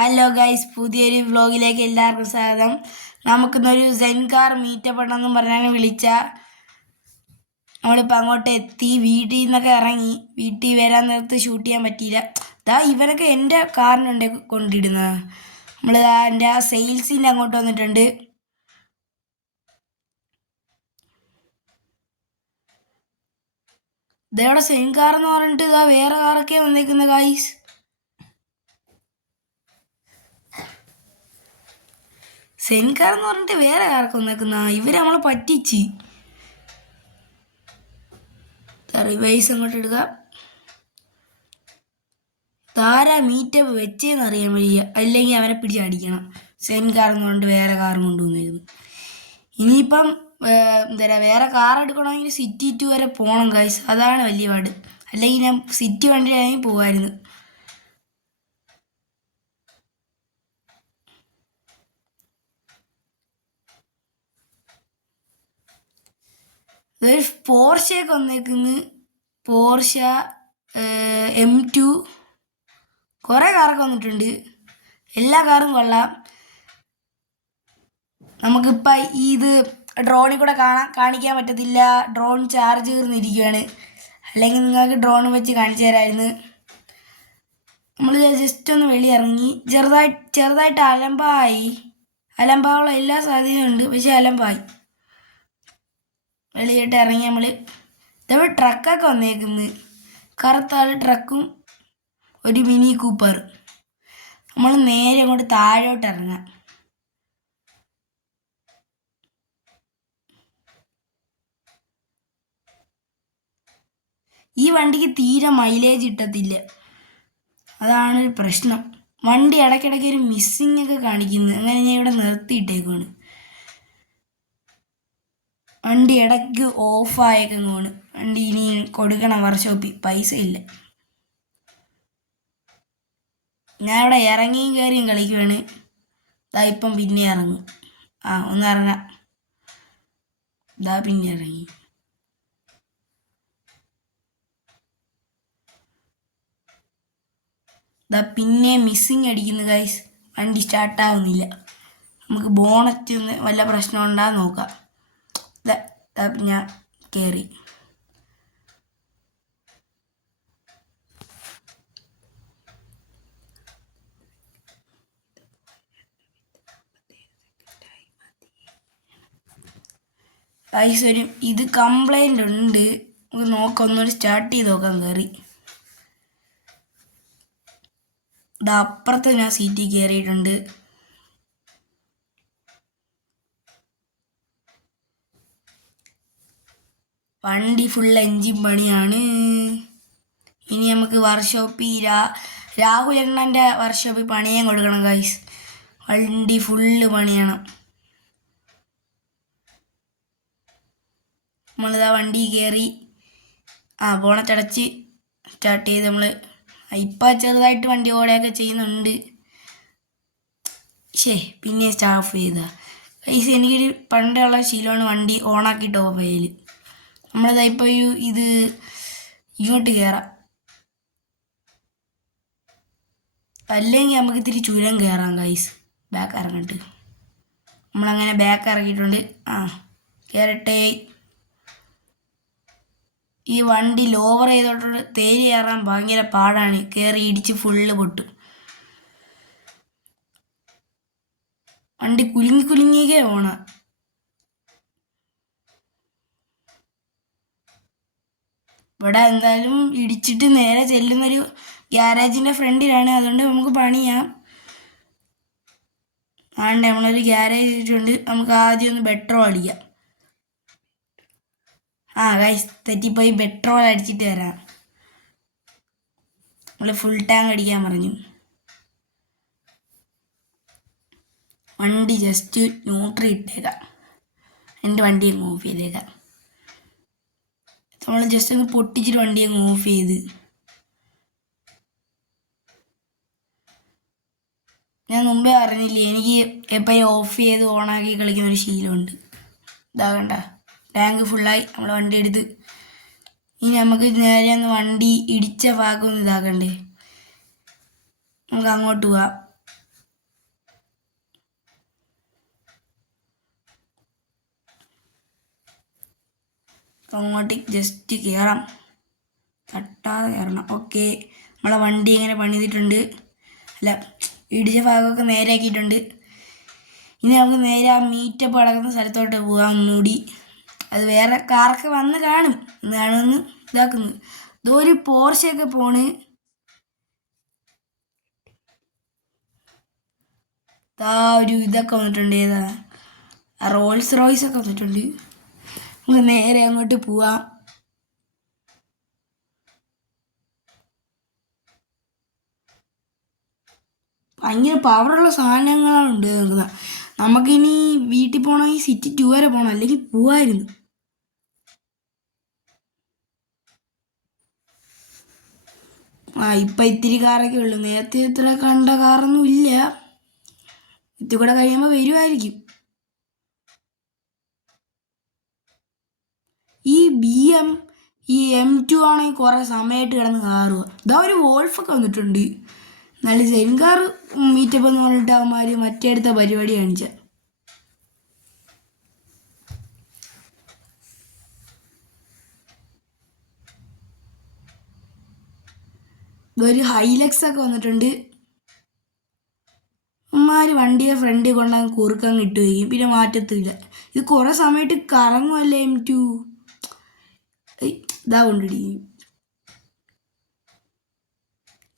Hello guys, പുതിയൊരു വ്ലോഗിലേക്ക് എല്ലാവർക്കും സ്വാഗതം. നമുക്കിന്നൊരു സെൻകാർ മീറ്റപ്പ് ഉണ്ടെന്നും പറഞ്ഞാണ് വിളിച്ച. നമ്മളിപ്പോൾ അങ്ങോട്ട് എത്തി. വീട്ടിൽ നിന്നൊക്കെ ഇറങ്ങി. വീട്ടിൽ വരാൻ നേരത്ത് ഷൂട്ട് ചെയ്യാൻ പറ്റിയില്ല. ഇവരൊക്കെ എൻ്റെ കാറിനുണ്ട് കൊണ്ടിടുന്നത്. നമ്മൾ എൻ്റെ സെയിൽസിൻ്റെ അങ്ങോട്ട് വന്നിട്ടുണ്ട്. ഇതേവിടെ സെൻകാർ എന്ന് പറഞ്ഞിട്ട് വേറെ കാറൊക്കെ വന്നേക്കുന്നത് ഗൈസ്. സെൻകാർ എന്ന് പറഞ്ഞിട്ട് വേറെ കാർക്ക് വന്നേക്കുന്ന. ഇവർ നമ്മളെ പറ്റിച്ച്. റിവൈസ് അങ്ങോട്ട് എടുക്കുക. താരാ മീറ്റപ്പ് വെച്ചേന്ന് അറിയാൻ വയ്യ, അല്ലെങ്കിൽ അവനെ പിടിച്ചടിക്കണം. സെൻകാർ എന്ന് പറഞ്ഞിട്ട് വേറെ കാറും കൊണ്ടുവന്നിരുന്നു. ഇനിയിപ്പം വേറെ കാർ എടുക്കണമെങ്കിൽ സിറ്റി 2 വരെ പോകണം ഗൈസ്. അതാണ് വലിയ പാട്. അല്ലെങ്കിൽ ഞാൻ സിറ്റി വണ്ടിയിലാണെങ്കിൽ പോകുമായിരുന്നു. ഇതൊരു പോർഷയൊക്കെ വന്നേക്കുന്നു. പോർഷ M2 കുറേ കാറൊക്കെ വന്നിട്ടുണ്ട്. എല്ലാ കാറും കൊള്ളാം. നമുക്കിപ്പോൾ ഇത് ഡ്രോണിൽ കൂടെ കാണിക്കാൻ പറ്റത്തില്ല. ഡ്രോൺ ചാർജ് തീർന്നിരിക്കുകയാണ്. അല്ലെങ്കിൽ നിങ്ങൾക്ക് ഡ്രോൺ വെച്ച് കാണിച്ചു തരാമായിരുന്നു. നമ്മൾ ജസ്റ്റ് ഒന്ന് വെളിയിറങ്ങി. ചെറുതായിട്ട് അലമ്പാവുള്ള എല്ലാ സാധ്യതയുണ്ട്. പക്ഷെ അലമ്പായി. വെളിയിട്ട് ഇറങ്ങി നമ്മൾ. ഇതവിടെ ട്രക്കൊക്കെ വന്നേക്കുന്നത്. കറുത്താൾ ട്രക്കും ഒരു മിനി കൂപ്പർ. നമ്മൾ നേരെ അങ്ങോട്ട് താഴോട്ട് ഇറങ്ങാം. ഈ വണ്ടിക്ക് തീരെ മൈലേജ് കിട്ടത്തില്ല. അതാണൊരു പ്രശ്നം. വണ്ടി ഇടയ്ക്കിടയ്ക്ക് ഒരു മിസ്സിങ് ഒക്കെ കാണിക്കുന്നു. അങ്ങനെ ഞാൻ ഇവിടെ നിർത്തിയിട്ടേക്കാണ്. വണ്ടി ഇടയ്ക്ക് ഓഫായേക്കാണ്. വണ്ടി ഇനി കൊടുക്കണം വർക്ക്ഷോപ്പിൽ. പൈസ ഇല്ല. ഞാൻ ഇവിടെ ഇറങ്ങിയും കയറിയും കളിക്കുവാണ്. ഇപ്പം പിന്നെ ഇറങ്ങും. ഒന്ന് ഇറങ്ങാം. പിന്നെ ഇറങ്ങി. പിന്നെ മിസ്സിങ് അടിക്കുന്നു ഗൈസ്. വണ്ടി സ്റ്റാർട്ടാവുന്നില്ല. നമുക്ക് ബോണറ്റ് ഒന്ന് വല്ല പ്രശ്നം ഉണ്ടാകും നോക്കാം. ഞാൻ കയറി. ഗൈസ് ഇത് കംപ്ലൈൻ്റ് ഉണ്ട്. നമുക്ക് നോക്കാം. ഒന്നുകൂടി സ്റ്റാർട്ട് ചെയ്ത് നോക്കാം. കയറി. അപ്പുറത്ത് ഞാൻ സീറ്റിൽ കയറിയിട്ടുണ്ട്. വണ്ടി ഫുൾ എൻജിൻ പണിയാണ്. ഇനി നമുക്ക് വർക്ക്ഷോപ്പിൽ രാഹുൽ എണ്ണൻ്റെ വർക്ക്ഷോപ്പിൽ പണിയാൻ കൊടുക്കണം ഗൈസ്. വണ്ടി ഫുള്ള് പണിയണം. നമ്മളിതാ വണ്ടി കയറി. ബോണറ്റടച്ച് സ്റ്റാർട്ട് ചെയ്ത് നമ്മൾ ഇപ്പം ചെറുതായിട്ട് വണ്ടി ഓടുകയൊക്കെ ചെയ്യുന്നുണ്ട്. പിന്നെ സ്റ്റാഫ് ചെയ്താ ഗൈസ്. എനിക്കൊരു പണ്ടുള്ള ശീലമാണ് വണ്ടി ഓണാക്കിയിട്ട് ഓഫ് ചെയ്യൽ. നമ്മളിതാ ഇപ്പോൾ ഇത് ഇങ്ങോട്ട് കയറാം. അല്ലെങ്കിൽ നമുക്ക് ഇത്തിരി ചുരം കയറാം ഗൈസ്. ബാക്ക് ഇറങ്ങിട്ട് നമ്മളങ്ങനെ ബാക്ക് ഇറങ്ങിയിട്ടുണ്ട്. കയറട്ടെ. ഈ വണ്ടി ലോവർ ചെയ്തോട്ട് തേരി കയറാൻ ഭയങ്കര പാടാണ്. കയറി ഇടിച്ച് ഫുള്ള് പൊട്ടും. വണ്ടി കുലുങ്ങിക്കേ പോണം. ഇവിടെ എന്തായാലും ഇടിച്ചിട്ട് നേരെ ചെല്ലുന്നൊരു ഗ്യാരേജിൻ്റെ ഫ്രണ്ടിലാണ്. അതുകൊണ്ട് നമുക്ക് പണിയാം. നമ്മളൊരു ഗ്യാരേജ് ഇട്ടിട്ടുണ്ട്. നമുക്ക് ആദ്യം ഒന്ന് പെട്രോൾ അടിക്കാം. ഗൈസ് തെറ്റിപ്പോയി. പെട്രോൾ അടിച്ചിട്ട് വരാം. നമ്മൾ ഫുൾ ടാങ്ക് അടിക്കാൻ പറഞ്ഞു. വണ്ടി ജസ്റ്റ് ന്യൂട്രി ഇട്ടേക്കാം. എൻ്റെ വണ്ടി അങ്ങ് ഓഫ് ചെയ്തേക്കാം. നമ്മൾ ജസ്റ്റ് ഒന്ന് പൊട്ടിച്ചിട്ട് വണ്ടി അങ്ങ് ഓഫ് ചെയ്ത്. ഞാൻ മുമ്പേ പറഞ്ഞില്ലേ, എനിക്ക് എപ്പോഴും ഓഫ് ചെയ്ത് ഓണാക്കി കളിക്കുന്ന ഒരു ശീലമുണ്ട്. കണ്ട ടാങ്ക് ഫുള്ളായി. നമ്മൾ വണ്ടി എടുത്ത് ഇനി നമുക്ക് നേരെ ഒന്ന് വണ്ടി ഇടിച്ച ഭാഗം ഒന്ന് ഇതാക്കണ്ടേ. നമുക്ക് അങ്ങോട്ട് പോവാം. അങ്ങോട്ടേക്ക് ജസ്റ്റ് കയറാം, തട്ടാതെ കയറണം. ഓക്കെ, നമ്മളെ വണ്ടി ഇങ്ങനെ പണിതിട്ടുണ്ട്, അല്ല ഇടിച്ച ഭാഗമൊക്കെ നേരെയാക്കിയിട്ടുണ്ട്. ഇനി നമുക്ക് നേരെ ആ മീറ്റപ്പ് കിടക്കുന്ന സ്ഥലത്തോട്ട് പോകാം ഒന്നുകൂടി. അത് വേറെ കാറൊക്കെ വന്ന് കാണും എന്നാണ് ഇതാക്കുന്നത്. ഇതൊരു പോർഷയൊക്കെ പോണ്. ഒരു ഇതൊക്കെ വന്നിട്ടുണ്ട്, ഏതാ റോൾസ് റോയ്സ് ഒക്കെ വന്നിട്ടുണ്ട്. നമുക്ക് നേരെ അങ്ങോട്ട് പോവാം. ഭയങ്കര പവറുള്ള സാധനങ്ങളാണ് ഉണ്ട് നിൽക്കുന്നത്. നമുക്കിനി വീട്ടിൽ പോകണമെങ്കിൽ സിറ്റി 2 വരെ പോകണം, അല്ലെങ്കിൽ പോവായിരുന്നു. ഇപ്പം ഇത്തിരി കാറൊക്കെ ഉള്ളു, നേരത്തെ ഇത്ര കണ്ട കാറൊന്നും ഇല്ല. ഇത് കൂടെ കഴിയുമ്പോൾ വരുമായിരിക്കും. ഈ ഈ M2 ആണെങ്കിൽ കുറേ സമയമായിട്ട് കിടന്ന് കാറുക. ഇതാ ഒരു വോൾഫൊക്കെ വന്നിട്ടുണ്ട്. നല്ല സെൻകാർ മീറ്റപ്പ് എന്ന് പറഞ്ഞിട്ട് അവന്മാർ മറ്റേ അടുത്ത പരിപാടി കാണിച്ച. ഒരു ഹൈലക്സ് ഒക്കെ വന്നിട്ടുണ്ട്. അമ്മമാർ വണ്ടിയെ ഫ്രണ്ടിൽ കൊണ്ടങ്ങ് കുറുക്കങ്ങ് ഇട്ട് വയ്ക്കും, പിന്നെ മാറ്റത്തില്ല. ഇത് കുറേ സമയമായിട്ട് കറങ്ങുമല്ലേ M2. ഇതാ കൊണ്ടിടിക്കും.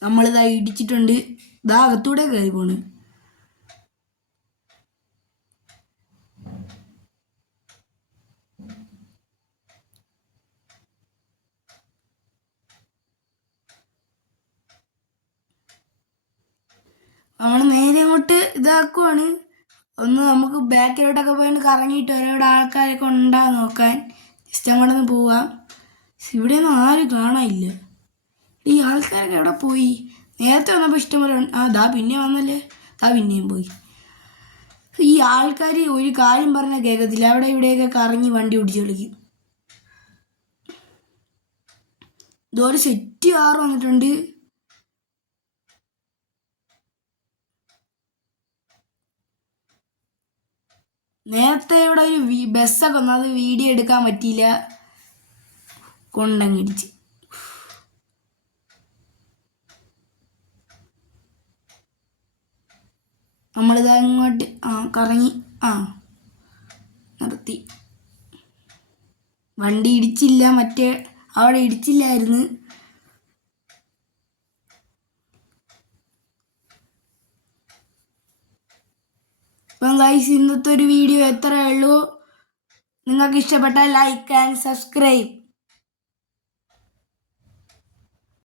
നമ്മളിതാ ഇടിച്ചിട്ടുണ്ട്. ഇതാ അകത്തൂടെ കയറി പോണ്. നമ്മൾ നേരെ അങ്ങോട്ട് ഇതാക്കുവാണ്. ഒന്ന് നമുക്ക് ബാക്കിലോട്ടൊക്കെ പോയിട്ട് കറങ്ങിയിട്ട് ഓരോടെ ആൾക്കാരൊക്കെ ഉണ്ടാകാൻ നോക്കാൻ ജസ്റ്റ് അങ്ങോട്ട് ഒന്ന് പോവാം. ഇവിടെയൊന്നും ആരും കാണാനില്ല. ഈ ആൾക്കാരൊക്കെ എവിടെ പോയി? നേരത്തെ വന്നപ്പോൾ ഇഷ്ടംപോലെ ദാ പിന്നെ വന്നല്ലേ, ദാ പിന്നെയും പോയി. ഈ ആൾക്കാർ ഒരു കാര്യം പറഞ്ഞാൽ കേൾക്കത്തില്ല, അവിടെ ഇവിടെയൊക്കെ കറങ്ങി വണ്ടി ഓടിച്ച് കളിക്കും. ഇതൊരു സെറ്റ് കാർ വന്നിട്ടുണ്ട്. നേരത്തെ ഇവിടെ ഒരു ബസ്സൊക്കെ വന്നു, അത് വീഡിയോ എടുക്കാൻ പറ്റിയില്ല, കൊണ്ടങ്ങിടിച്ച്. നമ്മളിതാ ഇങ്ങോട്ട് കറങ്ങി നിർത്തി. വണ്ടി ഇടിച്ചില്ല, മറ്റേ അവിടെ ഇടിച്ചില്ലായിരുന്നു. അപ്പം ഗൈസ്, ഇന്നത്തെ ഒരു വീഡിയോ എത്രയേ ഉള്ളൂ. നിങ്ങൾക്ക് ഇഷ്ടപ്പെട്ടാൽ ലൈക്ക് ആൻഡ് സബ്സ്ക്രൈബ്.